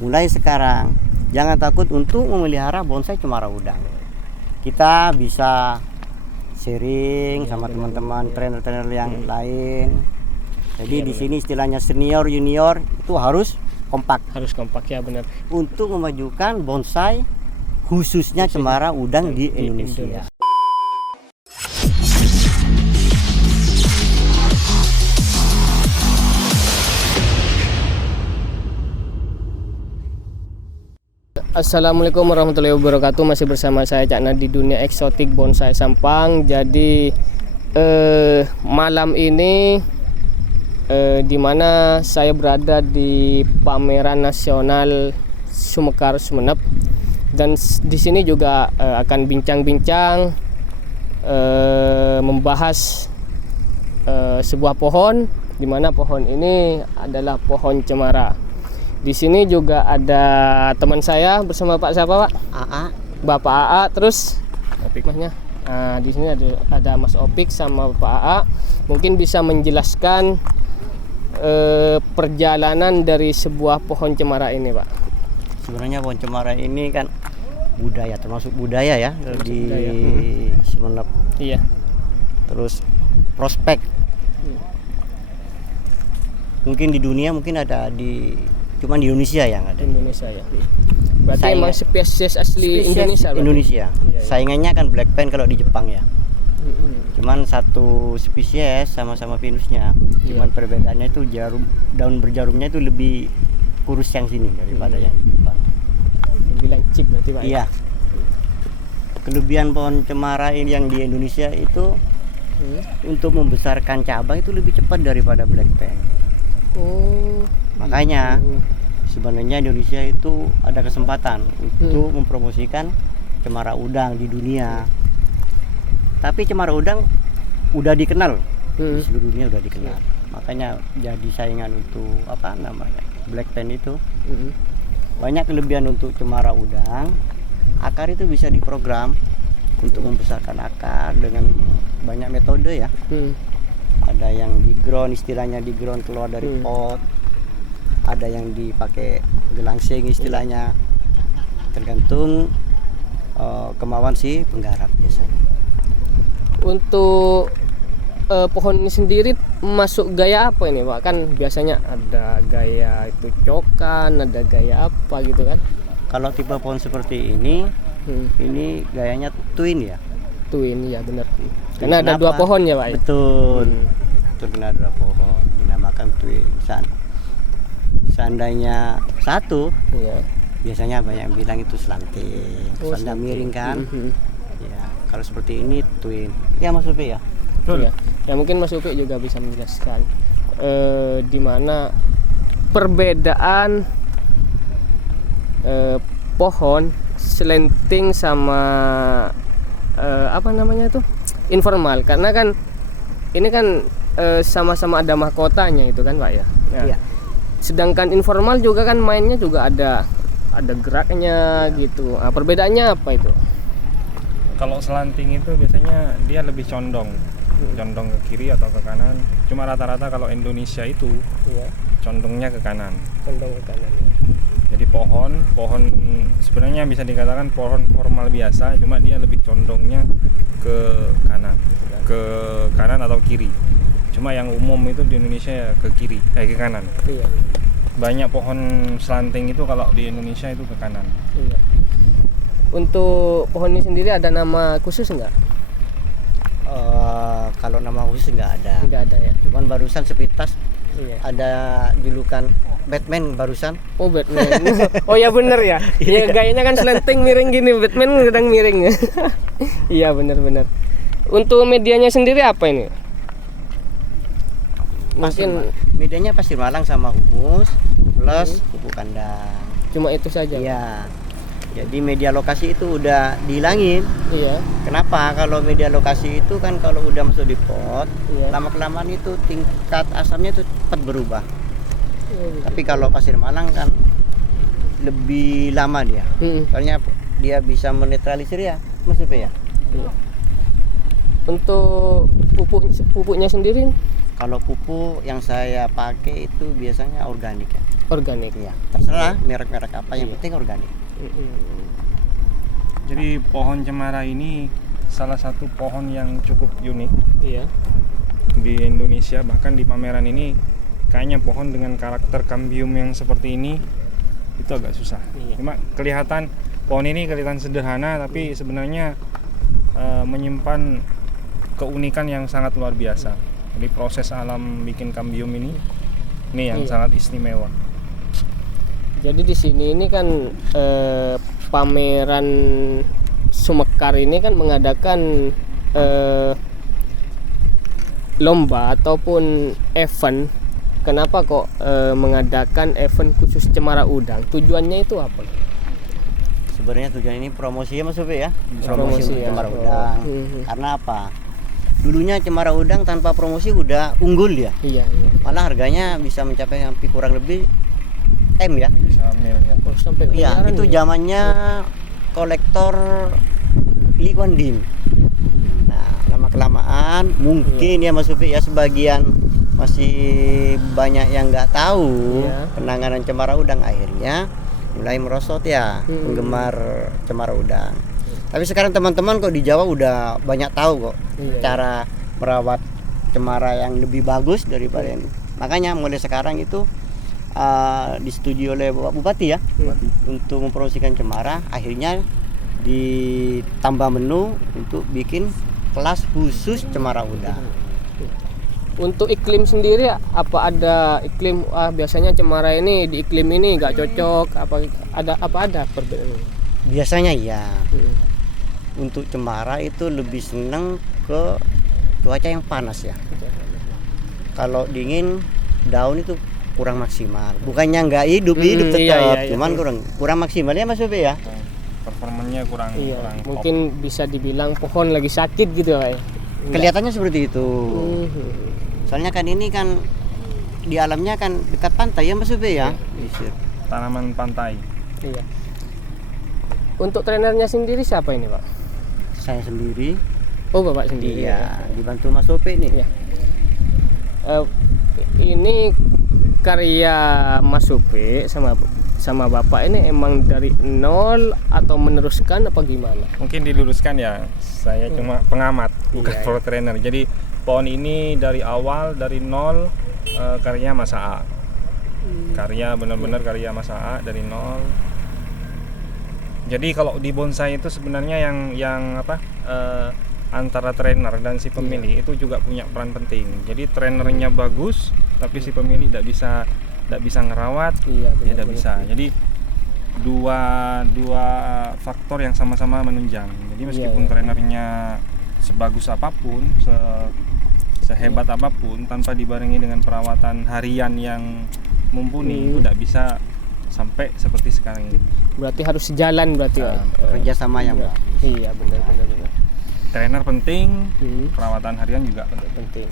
mulai sekarang jangan takut untuk memelihara bonsai cemara udang. Kita bisa sharing sama teman-teman trainer-trainer yang lain. Jadi di sini istilahnya senior junior itu harus kompak. Harus kompak ya, benar. Untuk memajukan bonsai khususnya cemara udang di Indonesia. Assalamualaikum warahmatullahi wabarakatuh. Masih bersama saya Cak Nad di dunia eksotik bonsai Sampang. Jadi malam ini dimana saya berada di pameran nasional Sumekar Sumeneb, dan di sini juga akan bincang-bincang membahas sebuah pohon, dimana pohon ini adalah pohon cemara. Di sini juga ada teman saya bersama Pak siapa Pak? AA. Bapak AA, terus Opik Masnya. Nah, di sini ada Mas Opik sama Bapak AA. Mungkin bisa menjelaskan perjalanan dari sebuah pohon cemara ini, Pak. Sebenarnya pohon cemara ini kan budaya, termasuk budaya ya di Sumeneb. Iya. Terus prospek. Mungkin di dunia mungkin ada cuman di Indonesia yang ada. Indonesia ya. Berarti emang spesies asli Indonesia. Indonesia. Iya. Saingannya kan black pen kalau di Jepang ya. Cuman satu spesies sama-sama pinusnya. Cuman perbedaannya itu daun berjarumnya itu lebih kurus yang sini daripada yang di Jepang. Lebih lancip berarti Pak. Iya. Kelebihan pohon cemara ini yang di Indonesia itu untuk membesarkan cabang itu lebih cepat daripada black pen. Oh. Makanya sebenarnya Indonesia itu ada kesempatan untuk mempromosikan cemara udang di dunia. Tapi cemara udang udah dikenal di seluruh dunia, udah dikenal. Makanya jadi saingan untuk black pen itu. Banyak kelebihan untuk cemara udang. Akar itu bisa diprogram untuk membesarkan akar dengan banyak metode ya. Ada yang di ground, istilahnya di ground keluar dari pot. Ada yang dipakai gelangsing istilahnya, tergantung kemauan si penggarap biasanya. Untuk pohon ini sendiri masuk gaya apa ini Pak? Kan biasanya ada gaya itu cokan, ada gaya apa gitu kan? Kalau tipe pohon seperti ini gayanya twin ya. Twin ya benar. Karena ada dua pohon ya Pak ya? Betul. Karena ada dua pohon dinamakan twin. Seandainya satu, biasanya banyak yang bilang itu slanting, soalnya miring kan. Ya, kalau seperti ini twin. Ya Mas Upi ya. Betul. Ya mungkin Mas Upi juga bisa menjelaskan di mana perbedaan pohon slanting sama informal, karena kan ini kan sama-sama ada mahkotanya itu kan Pak ya. Iya. Sedangkan informal juga kan mainnya juga ada geraknya gitu. Nah, perbedaannya apa itu? Kalau slanting itu biasanya dia lebih condong ke kiri atau ke kanan. Cuma rata-rata kalau Indonesia itu condongnya ke kanan. Condong ke kanan. Jadi pohon sebenarnya bisa dikatakan pohon formal biasa, cuma dia lebih condongnya ke kanan atau kiri. Cuma yang umum itu di Indonesia ya ke kanan. Iya. Banyak pohon slanting itu kalau di Indonesia itu ke kanan. Iya. Untuk pohon ini sendiri ada nama khusus nggak? Kalau nama khusus nggak ada. Nggak ada ya. Cuman barusan sepintas ada julukan Batman barusan. Oh Batman. Oh ya bener ya. Ya gayanya kan slanting miring gini, Batman kadang miring. Iya benar. Untuk medianya sendiri apa ini? Mungkin medianya pasir malang sama humus plus pupuk kandang. Cuma itu saja. Iya. Jadi media lokasi itu udah dihilangin. Iya. Kenapa? Kalau media lokasi itu kan kalau udah masuk di pot, lama-kelamaan itu tingkat asamnya itu cepat berubah. Tapi kalau pasir malang kan lebih lama dia. Soalnya dia bisa menetralisir ya, maksudnya ya. Iya. Untuk pupuknya sendiri? Kalau pupuk yang saya pakai itu biasanya organik ya. Organik. Ya, terserah merek-merek apa, yang Iya. penting organik. Jadi pohon cemara ini salah satu pohon yang cukup unik Iya. di Indonesia. Bahkan di pameran ini kayaknya pohon dengan karakter kambium yang seperti ini itu agak susah. Iya. Cuma kelihatan pohon ini kelihatan sederhana, tapi sebenarnya menyimpan keunikan yang sangat luar biasa. Jadi proses alam bikin kambium ini yang Iya. sangat istimewa. Jadi di sini ini kan pameran Sumekar ini kan mengadakan lomba ataupun event. Kenapa kok mengadakan event khusus cemara udang? Tujuannya itu apa? Sebenarnya tujuan ini promosi ya Mas Sofi ya. Promosi Promosi untuk ya. cemara udang. Karena apa? Dulunya cemara udang tanpa promosi udah unggul ya. Iya, iya. Malah harganya bisa mencapai hampir kurang lebih M ya. Bisa miliar. Oh, sampai Iya, miliaran itu ya? zamannya kolektor Lee Kuan Din. Nah, lama-kelamaan mungkin ya Mas Sofi ya, sebagian masih banyak yang nggak tahu Iya. penanganan cemara udang, akhirnya mulai merosot ya penggemar cemara udang. Tapi sekarang teman-teman kok di Jawa udah banyak tahu kok Iya. cara merawat cemara yang lebih bagus daripada ini. Makanya mulai sekarang itu disetujui oleh Bapak Bupati ya untuk mempromosikan cemara. Akhirnya ditambah menu untuk bikin kelas khusus cemara udang. Untuk iklim sendiri apa ada iklim biasanya cemara ini di iklim ini nggak cocok, ada perbedaan? Biasanya ya untuk cemara itu lebih seneng ke cuaca yang panas ya. Kalau dingin daun itu kurang maksimal. Bukannya nggak hidup tetap, iya, cuman kurang maksimal ya Mas Sofi ya. Performanya kurang Iya, kurang top. mungkin bisa dibilang pohon lagi sakit gitu ya. Kelihatannya seperti itu. Soalnya kan ini kan di alamnya kan dekat pantai ya Mas Sofi ya. Tanaman pantai. Iya. Untuk trenernya sendiri siapa ini, Pak? Saya sendiri. Oh, Bapak sendiri. Iya, dibantu Mas Sofi nih. Iya. Ini karya Mas Sofi sama Bapak ini emang dari nol atau meneruskan apa gimana? Mungkin diluruskan ya, saya cuma pengamat bukan Iya, pro trainer. Jadi pohon ini dari awal dari nol, karya Mas A. Karya benar-benar karya Mas A dari nol. Jadi kalau di bonsai itu sebenarnya yang antara trainer dan si pemilih itu juga punya peran penting. Jadi trainernya bagus, tapi si pemilih tidak bisa ngerawat, Iya, ya tidak bisa. Jadi dua faktor yang sama-sama menunjang. Jadi meskipun trainernya sebagus apapun, sehebat apapun, tanpa dibarengi dengan perawatan harian yang mumpuni, itu tidak bisa sampai seperti sekarang ini. Berarti harus sejalan berarti ya. Kerjasama yang bagus. Iya, benar. Trainer penting, perawatan harian juga penting. Penting.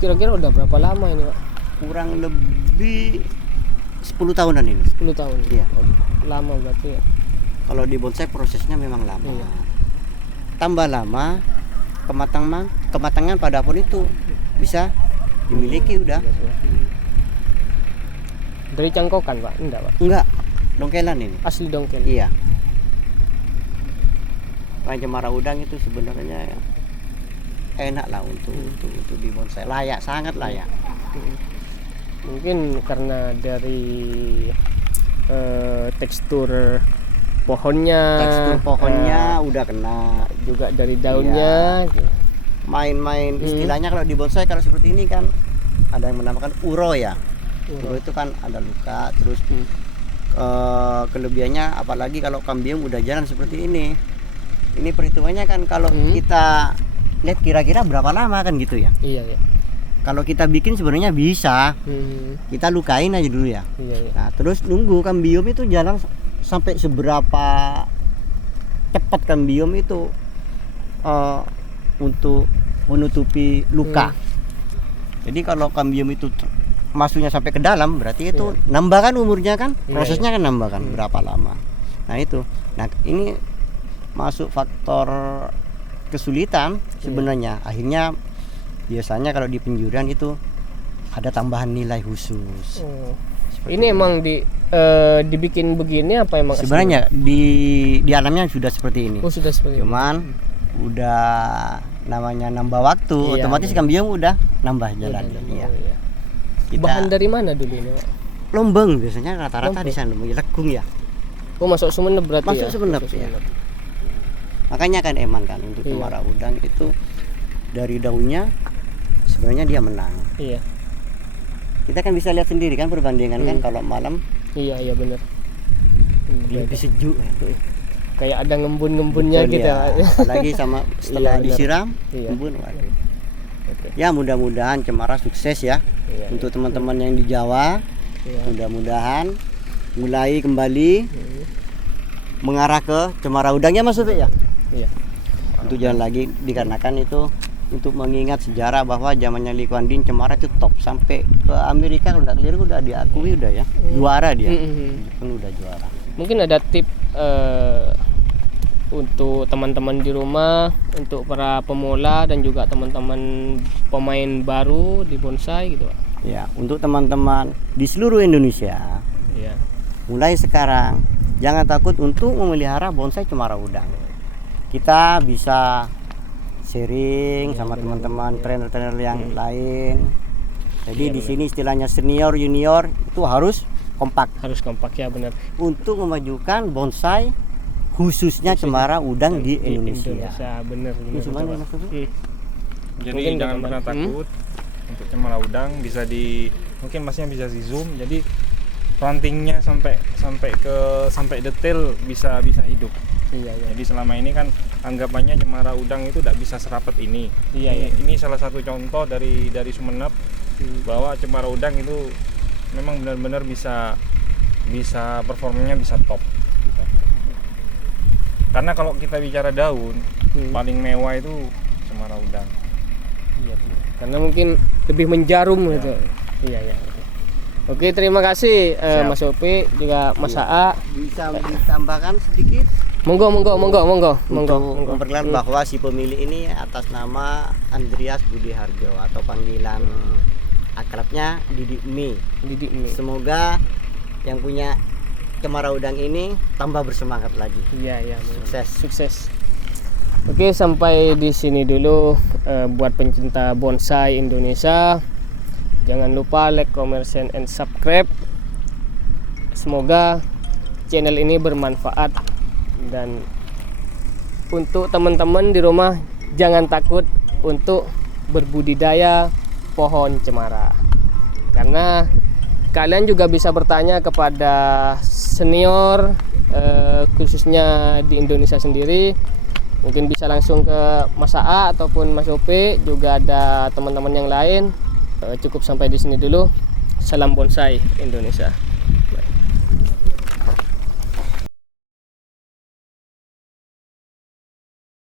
Kira-kira udah berapa lama ini, Pak? Kurang lebih 10 tahunan ini. 10 tahun. Iya. Lama berarti ya. Kalau di bonsai prosesnya memang lama. Iya. Tambah lama kematangan pada pohon itu bisa dimiliki udah. Dari cangkokan, Pak? Enggak, Pak. Enggak, dongkelan ini. Asli dongkel. Iya. Main cemara udang itu sebenarnya enak lah untuk di bonsai, layak, sangat layak. Mungkin karena dari tekstur pohonnya, udah kena. juga dari daunnya. Main-main istilahnya kalau di bonsai kalau seperti ini kan ada yang menamakan uro ya. Uro itu kan ada luka, terus kelebihannya apalagi kalau kambium udah jalan seperti ini. Ini perhitungannya kan kalau kita lihat kira-kira berapa lama kan gitu ya. Iya. Kalau kita bikin sebenarnya bisa, kita lukain aja dulu ya. Iya. Nah terus nunggu kambium itu jalan sampai seberapa cepat kambium itu untuk menutupi luka. Jadi kalau kambium itu masuknya sampai ke dalam, berarti itu nambah kan umurnya kan, prosesnya kan nambah kan berapa lama. Nah itu, nah ini masuk faktor kesulitan sebenarnya. Akhirnya biasanya kalau di penjurian itu ada tambahan nilai khusus. Seperti Ini emang dibikin begini apa emang sebenarnya di alamnya sudah seperti ini. aslinya? Oh, sudah seperti ini. Cuman udah namanya nambah waktu, Iya, otomatis iya. kan biong udah nambah jalan. Udah, Iya. oh, iya. Kita Bahan dari mana dulu ini, Pak? Lombeng biasanya rata-rata Lombeng. di sana Lekung ya. Oh, masuk Sumeneb berarti Masuk ya? Sumeneb, Masuk ya. Makanya kan eman kan untuk Iya. cemara udang itu dari daunnya sebenarnya dia menang. Iya. Kita kan bisa lihat sendiri kan perbandingan kan kalau malam Iya, iya benar. lebih sejuk ya. Kayak ada ngembun-ngembunnya Betul, gitu ya. ya. Apalagi sama setelah Iya, benar. disiram, Iya. embun waduh. Oke. Ya mudah-mudahan cemara sukses ya. Iya. Untuk teman-teman yang di Jawa, Iya. mudah-mudahan mulai kembali Hmm. mengarah ke cemara udangnya Mas Ufik ya. Iya. Untuk jalan lagi dikarenakan itu untuk mengingat sejarah bahwa zamannya Lee Kuan Yew cemara itu top sampai ke Amerika kalau tidak keliru udah diakui udah ya. Juara dia. Jepang udah juara. Mungkin ada tip untuk teman-teman di rumah, untuk para pemula dan juga teman-teman pemain baru di bonsai gitu, Pak. Ya, untuk teman-teman di seluruh Indonesia, Iya. mulai sekarang jangan takut untuk memelihara bonsai cemara udang. Kita bisa sharing sama teman-teman trainer-trainer yang lain. Jadi di sini istilahnya senior junior itu harus kompak Harus kompak ya, benar. untuk memajukan bonsai khususnya cemara udang di Indonesia. benar. Ini gimana Mas Ufik? Jadi Mungkin jangan teman-teman. pernah takut untuk cemara udang, bisa mungkin masnya bisa di zoom, jadi plantingnya sampai detail bisa hidup. Iya, iya. Jadi selama ini kan anggapannya cemara udang itu tidak bisa serapat ini. Iya, iya. Ini salah satu contoh dari Sumeneb bahwa cemara udang itu memang benar-benar bisa performanya bisa top. Karena kalau kita bicara daun, paling mewah itu cemara udang. Iya, benar. Karena mungkin lebih menjarum gitu. Iya, iya. Oke, terima kasih Mas Opi juga Mas Aa. Bisa ditambahkan sedikit Monggo. untuk Monggo. memperkenalkan bahwa si pemilik ini atas nama Andreas Budi Harjo atau panggilan akrabnya Didik Mi. Didik Mi. Semoga yang punya cemara udang ini tambah bersemangat lagi. Iya, benar. Sukses. Oke, sampai di sini dulu buat pencinta bonsai Indonesia. Jangan lupa like, comment, share, and subscribe. Semoga channel ini bermanfaat, dan untuk teman-teman di rumah jangan takut untuk berbudidaya pohon cemara, karena kalian juga bisa bertanya kepada senior khususnya di Indonesia sendiri. Mungkin bisa langsung ke Mas Aa ataupun Mas Ope, juga ada teman-teman yang lain. Cukup sampai di sini dulu. Salam bonsai Indonesia.